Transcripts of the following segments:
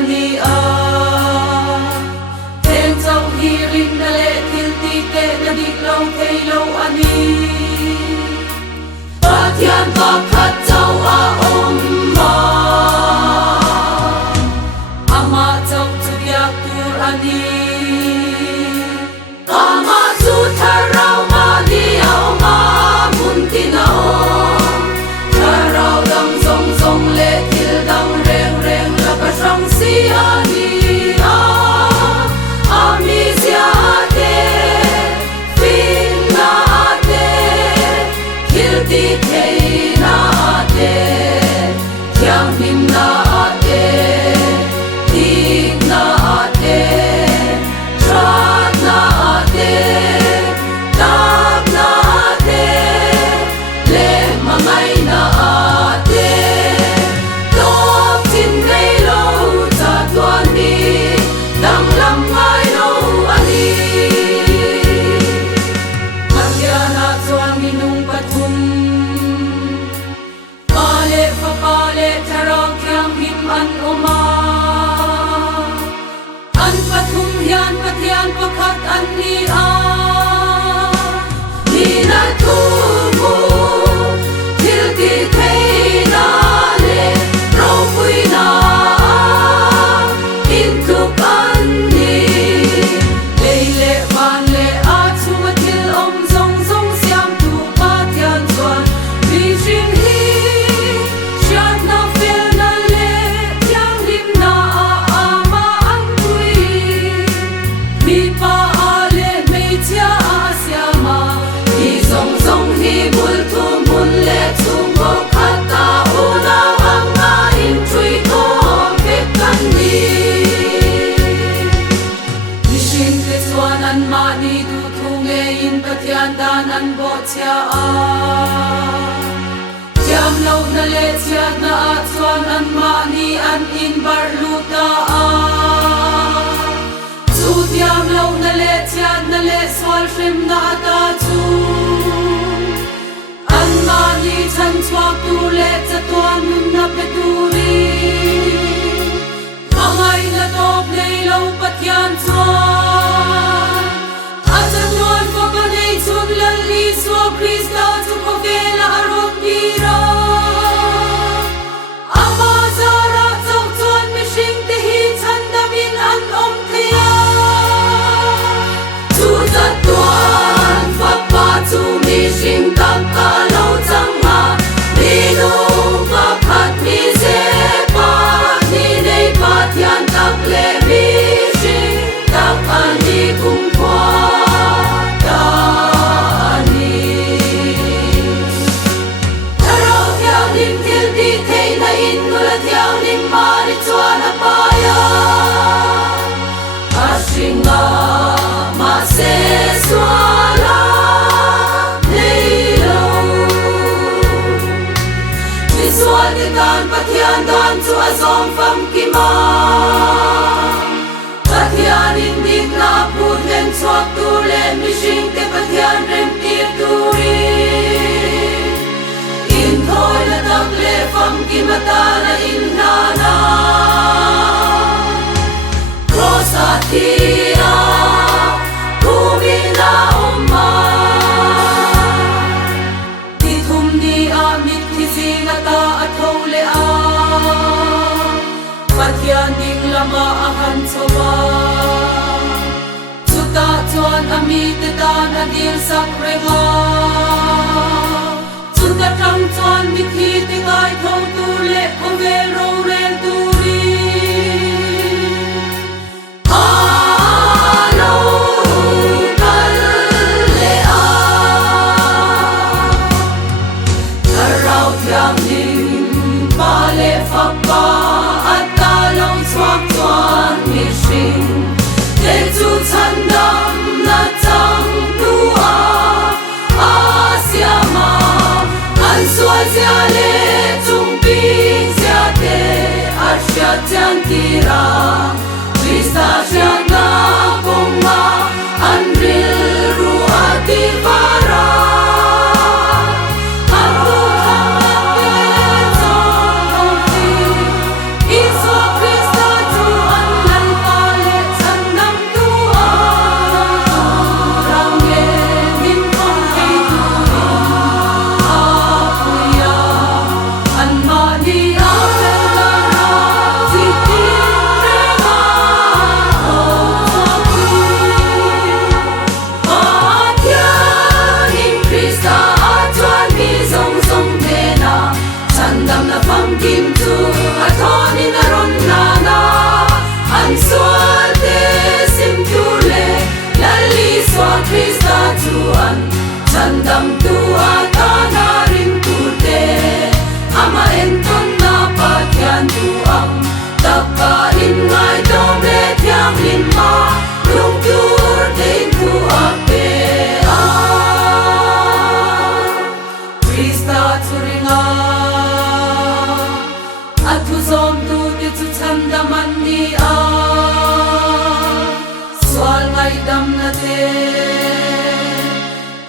ani a Theng châu hi rin na le thil ti te na dik lo thei lo ani Pathian pakhat châu a om ma Ama châu chu yak tur ani Ama chu tharau ma ni au ma mun tin a Tharau dang zong zong le thil dang reng reng la ka sang si ani Hmeichhia te fin na te thil ti thei na te thiang him na te dik na te trat na te tap na te le mangai na te top chin nei lo cha tuan ni dang lam ngai lo ani Mariana chuan minung pathum pale fa pale tharau kyang him an oma an pathum hian pathian pakhat an ni a ni na thu mu thil ti thei na le ro pui na in thuk an ni leile van le a chu thil om zong zong siam tu pathian chuan vi jing hi shat na fel na le yang lim na a ma an pui mi pa a le Hmeichhia a siama hi zong zong hi bul thu mun le chung ko khata u na anga in trui ko pe kan ni Mishin te chuan an ma ni du thu nge in pathian dan an bo chia a Tiam lo na le chiat na a chuan an ma ni an in bar lu ta a Chu tiam lo na le chiat na le swal hrim na ta chu An ma ni chan chuak tu le cha tuan nun na pe tu ri Mangai na top nei lo pathian chuan A cha tuan ko pa nei chun lal li so Krista chu ko vela arok ni ra Ama zara chau chuan mi hring te hi chan da min an om thea Chu cha tuan fa pa chu mi hring tak ka lo chang ma Ni nu pa khat mi se pa ni nei pathian tak le mi hring tak ani kum khwa ta ani Tharau thiang lim thil ti thei na in nula thiang lim ma ni chuan a pa ya A hringa ma se swala nei lo Mi swal ti dan pathian dan chu a zom fam ki ma Pathian in dik na put hen chuak tur le mi hring te pathian rem tir turi In thoi na tak le fam ki mata na in na na Cross a thia Kumi na oma Ti thum ni a mit ki zinga ta a thau le a Pathian ding lama a han chowa Chuta chuan a mi te dan a dil sak renga Chuta tang chuan mi thi te ngai thau tur le ko vel ro rel turi Alo kal le a Tharau thiang lim pa le fa pa At ta lo chuak chuan mi hring Te chu chan dam na chang tu a siama An sual zia le chung ping zia te a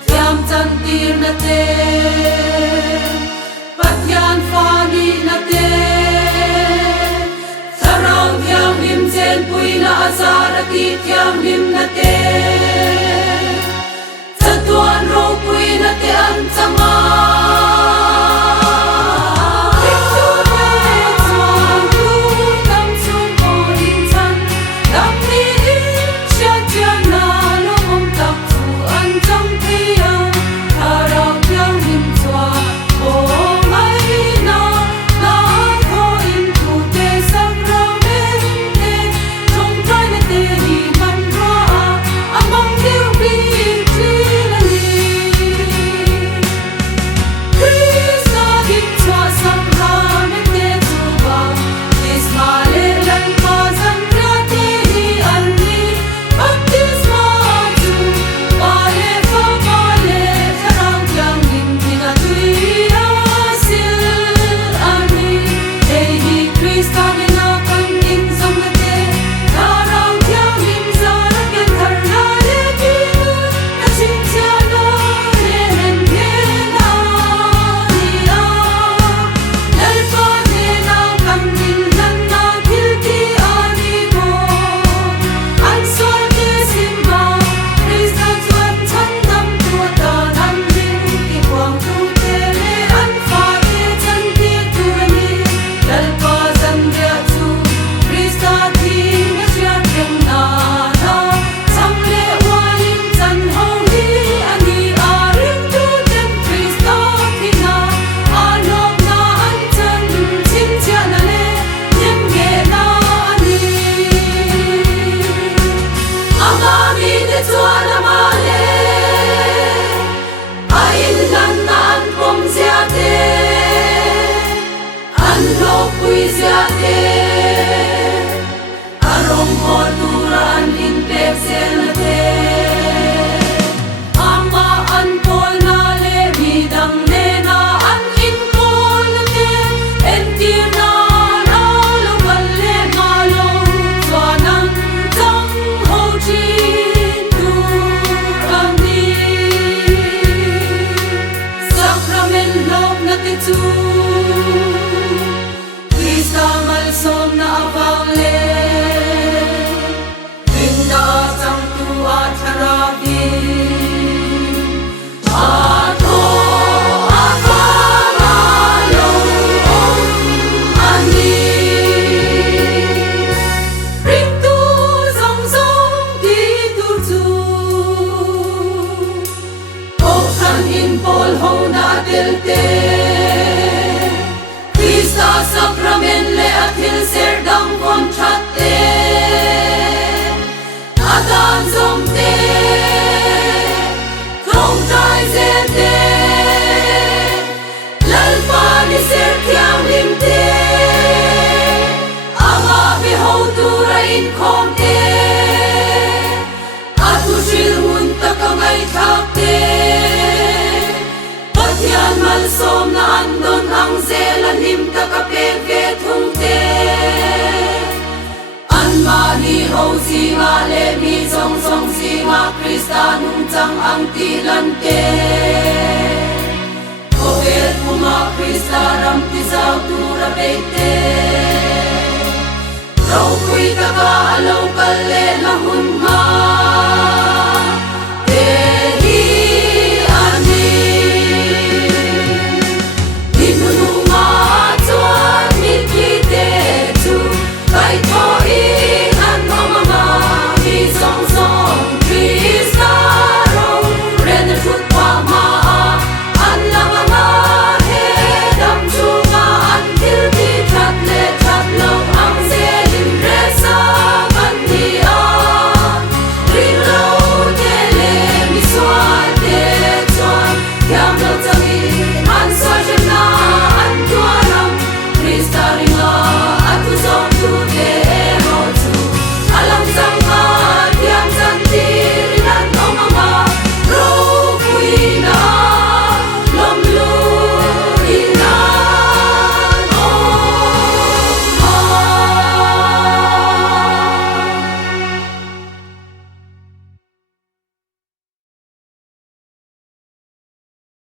thiam chan tir na te pathian fani na te tharang thiam lim chen pui na azara ti thiam lim na te chatuan ro pui na te an changa Rau kui taka alau kalle na hun ma